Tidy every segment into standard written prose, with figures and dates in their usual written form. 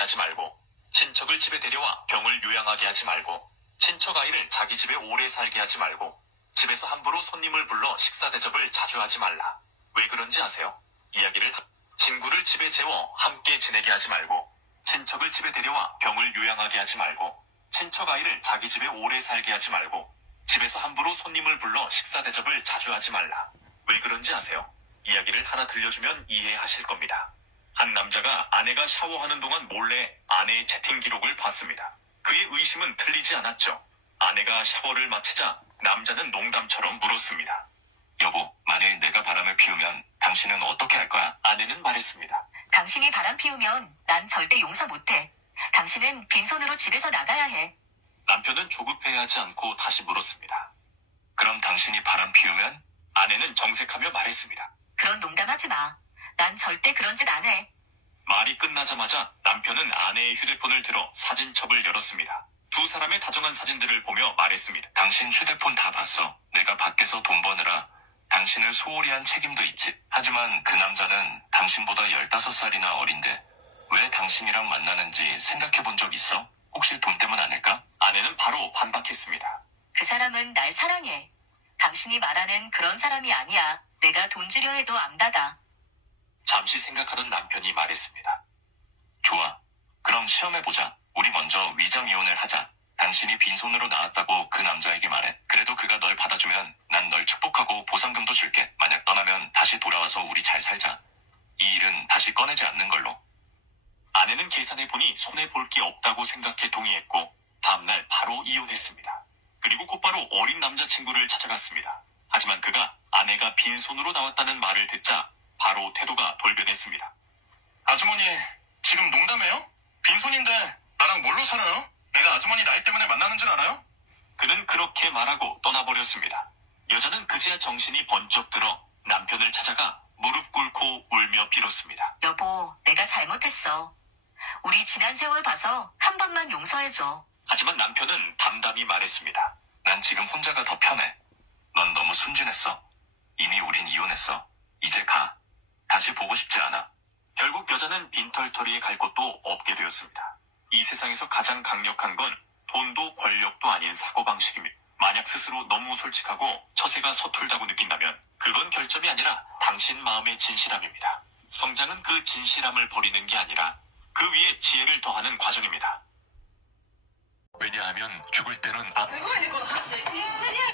하지 말고, 친척을 집에 데려와 병을 요양하게 하지 말고, 친척 아이를 자기 집에 오래 살게 하지 말고, 집에서 함부로 손님을 불러 식사 대접을 자주 하지 말라. 왜 그런지 아세요? 친구를 집에 재워 함께 지내게 하지 말고, 친척을 집에 데려와 병을 요양하게 하지 말고, 친척 아이를 자기 집에 오래 살게 하지 말고, 집에서 함부로 손님을 불러 식사 대접을 자주 하지 말라. 왜 그런지 아세요? 이야기를 하나 들려주면 이해하실 겁니다. 한 남자가 아내가 샤워하는 동안 몰래 아내의 채팅 기록을 봤습니다. 그의 의심은 틀리지 않았죠. 아내가 샤워를 마치자 남자는 농담처럼 물었습니다. 여보, 만일 내가 바람을 피우면 당신은 어떻게 할 거야? 아내는 말했습니다. 당신이 바람 피우면 난 절대 용서 못해. 당신은 빈손으로 집에서 나가야 해. 남편은 조급해하지 않고 다시 물었습니다. 그럼 당신이 바람 피우면? 아내는 정색하며 말했습니다. 그런 농담하지 마. 난 절대 그런 짓 안 해. 말이 끝나자마자 남편은 아내의 휴대폰을 들어 사진첩을 열었습니다. 두 사람의 다정한 사진들을 보며 말했습니다. 당신 휴대폰 다 봤어. 내가 밖에서 돈 버느라 당신을 소홀히 한 책임도 있지. 하지만 그 남자는 당신보다 15살이나 어린데 왜 당신이랑 만나는지 생각해 본 적 있어? 혹시 돈 때문 아닐까? 아내는 바로 반박했습니다. 그 사람은 날 사랑해. 당신이 말하는 그런 사람이 아니야. 내가 돈 주려 해도 안 받아. 잠시 생각하던 남편이 말했습니다. 좋아. 그럼 시험해보자. 우리 먼저 위자미혼을 하자. 당신이 빈손으로 나왔다고 그 남자에게 말해. 그래도 그가 널 받아주면 난 널 축복하고 보상금도 줄게. 만약 떠나면 다시 돌아와서 우리 잘 살자. 이 일은 다시 꺼내지 않는 걸로. 아내는 계산해보니 손해볼 게 없다고 생각해 동의했고 다음날 바로 이혼했습니다. 그리고 곧바로 어린 남자친구를 찾아갔습니다. 하지만 그가 아내가 빈손으로 나왔다는 말을 듣자 바로 태도가 돌변했습니다. 아주머니, 지금 농담해요? 빈손인데 나랑 뭘로 살아요? 내가 아주머니 나이 때문에 만나는 줄 알아요? 그는 그렇게 말하고 떠나버렸습니다. 여자는 그제야 정신이 번쩍 들어 남편을 찾아가 무릎 꿇고 울며 빌었습니다. 여보, 내가 잘못했어. 우리 지난 세월 봐서 한 번만 용서해줘. 하지만 남편은 담담히 말했습니다. 난 지금 혼자가 더 편해. 넌 너무 순진했어. 이미 우린 이혼했어. 이제 가. 다시 보고 싶지 않아. 결국 여자는 빈털터리에 갈 곳도 없게 되었습니다. 이 세상에서 가장 강력한 건 돈도 권력도 아닌 사고방식입니다. 만약 스스로 너무 솔직하고 처세가 서툴다고 느낀다면 그건 결점이 아니라 당신 마음의 진실함입니다. 성장은 그 진실함을 버리는 게 아니라 그 위에 지혜를 더하는 과정입니다. 왜냐하면 죽을 때는 すごいねこの箸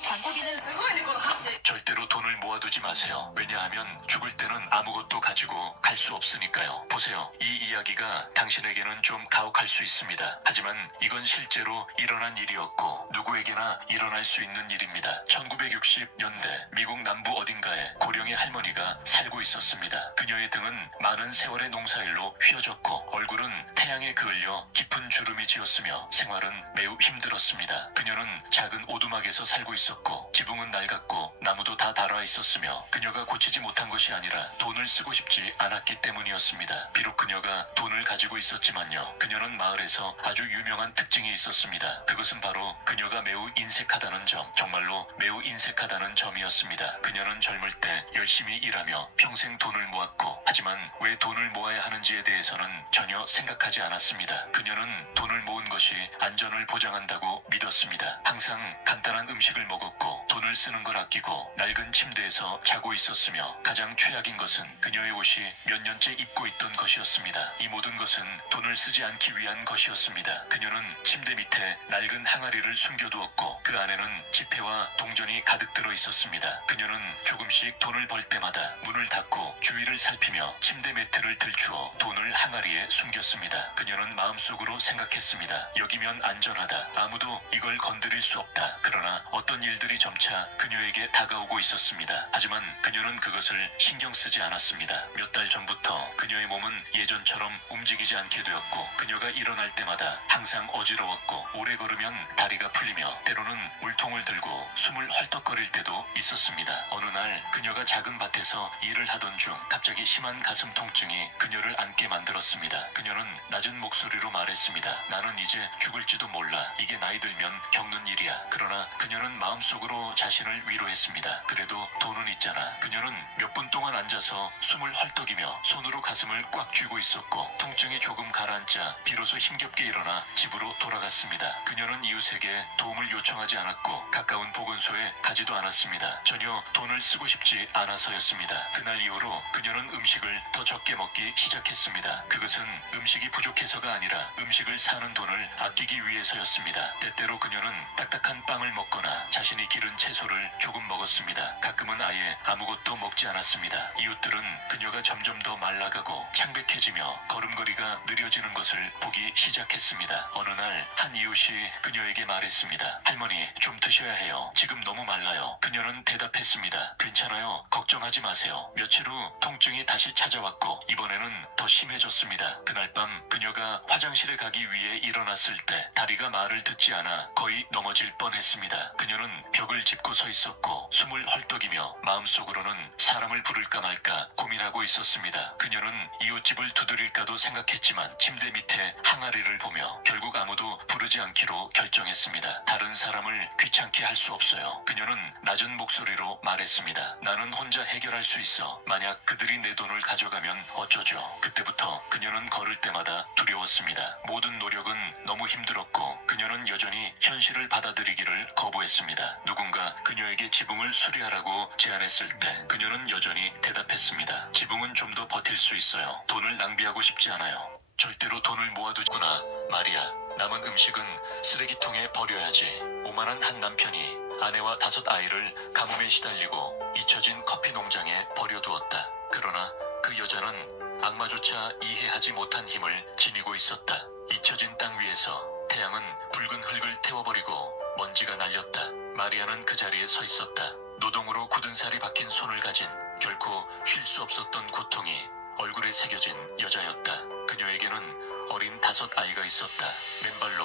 전석이는 すごいねこの箸 절대로 돈을 모아두지 마세요. 왜냐하면 죽을 때는 아무것도 가지고 갈 수 없으니까요. 보세요. 이 이야기가 당신에게는 좀 가혹할 수 있습니다. 하지만 이건 실제로 일어난 일이었고 누구에게나 일어날 수 있는 일입니다. 1960년대 미국 남부 어딘가에 고령의 할머니가 살고 있었습니다. 그녀의 등은 많은 세월의 농사일로 휘어졌고 얼굴은 태양에 그을려 깊은 주름이 지었으며 생활은 매우 힘들었습니다. 그녀는 작은 오두막에서 살고 있었고 지붕은 낡았고 나무도 다 닳아 있었으며 그녀가 고치지 못한 것이 아니라 돈을 쓰고 싶지 않았기 때문이었습니다. 비록 그녀가 돈을 가지고 있었지만요. 그녀는 마을에서 아주 유명한 특징이 있었습니다. 그것은 바로 그녀가 매우 인색하다는 점, 정말로 매우 인색하다는 점이었습니다. 그녀는 젊을 때 열심히 일하며 평생 돈을 모았고 하지만 왜 돈을 모아야 하는지에 대해서는 전혀 생각하지 않았습니다. 그녀는 돈을 모은 것이 안전을 보장한다고 믿었습니다. 항상 간단한 음식을 먹었고 돈을 쓰는 걸 아끼고 낡은 침대에서 자고 있었으며 가장 최악인 것은 그녀의 옷이 몇 년째 입고 있던 것이었습니다. 이 모든 것은 돈을 쓰지 않기 위한 것이었습니다. 그녀는 침대 밑에 낡은 항아리를 숨겨두었고 그 안에는 지폐와 동전이 가득 들어 있었습니다. 그녀는 조금씩 돈을 벌 때마다 문을 닫고 주위를 살피며 침대 매트를 들추어 돈을 항아리에 숨겼습니다. 그녀는 마음속으로 생각했습니다. 여기면 안전하다. 아무도 이걸 건드릴 수 없다. 그러나 어떤 일들이 점차 그녀에게 다가오고 있었습니다. 하지만 그녀는 그것을 신경 쓰지 않았습니다. 몇 달 전부터 그녀의 몸은 예전처럼 움직이지 않게 되었고 그녀가 일어날 때마다 항상 어지러웠고 오래 걸으면 다리가 풀리며 때로는 물통을 들고 숨을 헐떡거릴 때도 있었습니다. 어느 날 그녀가 작은 밭에서 일을 하던 중 갑자기 심한 가슴 통증이 그녀를 앉게 만들었습니다. 그녀는 낮은 목소리로 말했습니다. 나는 이제 죽을지도 몰라. 이게 나이 들면 겪는 일이야. 그러나 그녀는 마음속으로 자신을 위로했습니다. 그래도 돈은 있잖아. 그녀는 몇 분 동안 앉아서 숨을 헐떡이며 손으로 가슴을 꽉 쥐고 있었고 통증이 조금 가라앉자 비로소 힘겹게 일어나 집으로 돌아갔습니다. 그녀는 이웃에게 도움을 요청하지 않았고 가까운 보건소에 가지도 않았습니다. 전혀 돈을 쓰고 싶지 않아서였습니다. 그날 이후로 그녀는 음식을 더 적게 먹기 시작했습니다. 그것은 음식이 부족해서가 아니라 음식을 사는 돈을 아끼기 위해서였습니다. 때때로 그녀는 딱딱한 빵을 먹거나 자신이 기른 채소를 조금 먹었습니다. 가끔은 아예 아무것도 먹지 않았습니다. 이웃들은 그녀가 점점 더 말라가고 창백해지며 걸음걸이가 느려지는 것을 보기 시작했습니다. 어느 날 한 이웃이 그녀에게 말했습니다. 할머니, 좀 드셔야 해요. 지금 너무 말라요. 그녀는 대답했습니다. 괜찮아요. 걱정하지 마세요. 며칠 후 통증이 다시 찾아왔고 이번에는 더 심해졌습니다. 그날 밤 그녀가 화장실에 가기 위해 일어났을 때 다리가 말을 듣지 않아 거의 넘어질 뻔했습니다. 그녀는 벽을 짚고 서 있었고 숨을 헐떡이며 마음속으로는 사람을 부를까 말까 고민하고 있었습니다. 그녀는 이웃집을 두드릴까도 생각했지만 침대 밑에 항아리를 보며 결국 아무도 부르지 않기로 결정했습니다. 다른 사람을 귀찮게 할 수 없어요. 그녀는 낮은 목소리로 말했습니다. 나는 혼자 해결할 수 있어. 만약 그들이 내 돈을 가져가면 어쩌죠? 그때부터 그녀는 걸을 때마다 두려웠습니다. 모든 노력은 너무 힘들었고 그녀는 여전히 현실을 받아들이기를 거부했습니다. 누군가 그녀에게 지붕을 수리하라고 제안했을 때 그녀는 여전히 대답했습니다. 지붕은 좀 더 버틸 수 있어요. 돈을 낭비하고 싶지 않아요. 절대로 돈을 모아두구나. 마리아, 남은 음식은 쓰레기통에 버려야지. 오만한 한 남편이 아내와 5 아이를 가뭄에 시달리고 잊혀진 커피 농장에 버려두었다. 그러나 그 여자는 악마조차 이해하지 못한 힘을 지니고 있었다. 잊혀진 땅 위에서 태양은 붉은 흙을 태워버리고 먼지가 날렸다. 마리아는 그 자리에 서 있었다. 노동으로 굳은 살이 박힌 손을 가진 결코 쉴 수 없었던 고통이 얼굴에 새겨진 여자였다. 그녀에게는 어린 5 아이가 있었다. 맨발로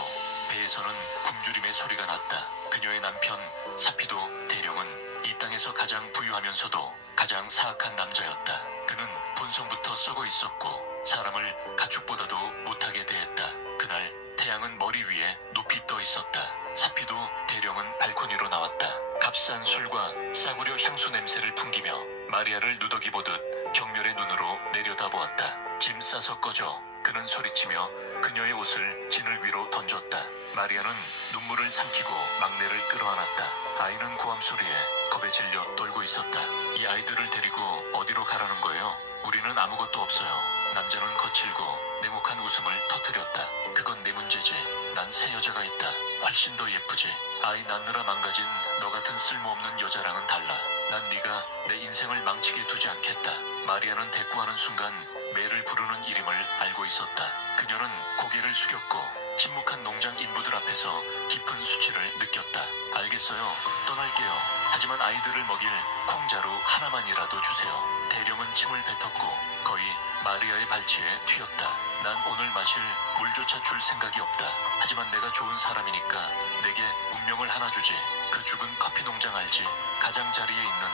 배에서는 굶주림의 소리가 났다. 그녀의 남편 사피도 대령은 이 땅에서 가장 부유하면서도 가장 사악한 남자였다. 그는 본성부터 썩어 있었고 사람을 가축보다도 못하게 대했다. 그날 태양은 머리 위에 높이 떠 있었다. 사피도 대령은 발코니로 나왔다. 값싼 술과 싸구려 향수 냄새를 풍기며 마리아를 누더기보듯 경멸의 눈으로 내려다보았다. 짐 싸서 꺼져. 그는 소리치며 그녀의 옷을 진을 위로 던졌다. 마리아는 눈물을 삼키고 막내를 끌어안았다. 아이는 고함 소리에 겁에 질려 떨고 있었다. 이 아이들을 데리고 어디로 가라는 거예요? 우리는 아무것도 없어요. 남자는 거칠고 냉혹한 웃음을 터뜨렸다. 그건 내 문제지. 난 새 여자가 있다. 훨씬 더 예쁘지. 아이 낳느라 망가진 너 같은 쓸모없는 여자랑은 달라. 난 네가 내 인생을 망치게 두지 않겠다. 마리아는 대꾸하는 순간 매를 부르는 이름을 알고 있었다. 그녀는 고개를 숙였고 침묵한 농장 인부들 앞에서 깊은 수치를 느꼈다. 알겠어요. 떠날게요. 하지만 아이들을 먹일 콩자루 하나만이라도 주세요. 대령은 침을 뱉었고 거의 마리아의 발치에 튀었다. 난 오늘 마실 물조차 줄 생각이 없다. 하지만 내가 좋은 사람이니까 내게 운명을 하나 주지. 그 죽은 커피 농장 알지? 가장자리에 있는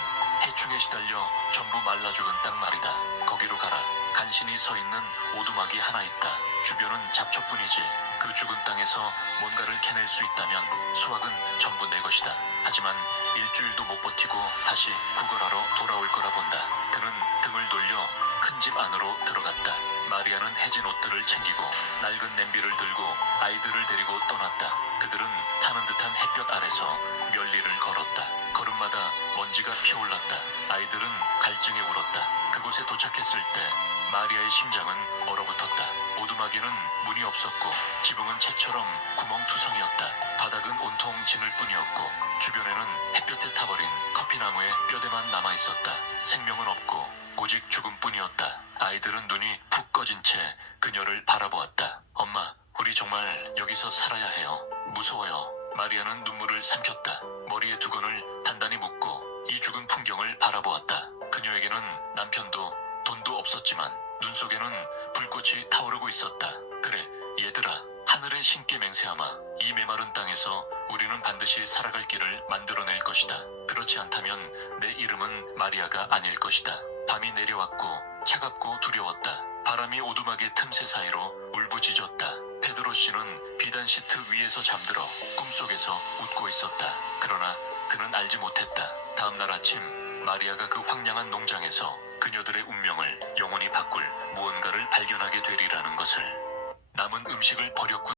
해충에 시달려 전부 말라 죽은 땅 말이다. 거기로 가라. 간신히 서 있는 오두막이 하나 있다. 주변은 잡초뿐이지. 그 죽은 땅에서 뭔가를 캐낼 수 있다면 수확은 전부 내 것이다. 하지만 일주일도 못 버티고 다시 구걸하러 돌아올 거라 본다. 그는 등을 돌려 큰 집 안으로 들어갔다. 마리아는 해진 옷들을 챙기고 낡은 냄비를 들고 아이들을 데리고 떠났다. 그들은 타는 듯한 햇볕 아래서 멸리를 걸었다. 걸음마다 먼지가 피어올랐다. 아이들은 갈증에 울었다. 그곳에 도착했을 때 마리아의 심장은 얼어붙었다. 오두막에는 문이 없었고 지붕은 채처럼 구멍투성이었다. 바닥은 온통 진을 뿐이었고 주변에는 햇볕에 타버린 커피나무의 뼈대만 남아있었다. 생명은 없고 오직 죽음뿐이었다. 아이들은 눈이 푹 꺼진 채 그녀를 바라보았다. 엄마, 우리 정말 여기서 살아야 해요. 무서워요. 마리아는 눈물을 삼켰다. 머리에 두건을 단단히 묶고 이 죽은 풍경을 바라보았다. 그녀에게는 남편도 돈도 없었지만 눈 속에는 불꽃이 타오르고 있었다. 그래, 얘들아, 하늘의 신께 맹세하마. 이 메마른 땅에서 우리는 반드시 살아갈 길을 만들어낼 것이다. 그렇지 않다면 내 이름은 마리아가 아닐 것이다. 밤이 내려왔고 차갑고 두려웠다. 바람이 오두막의 틈새 사이로 울부짖었다. 페드로 씨는 비단 시트 위에서 잠들어 꿈속에서 웃고 있었다. 그러나 그는 알지 못했다. 다음날 아침 마리아가 그 황량한 농장에서 그녀들의 운명을 영원히 바꿀 무언가를 발견하게 되리라는 것을. 남은 음식을 버렸군.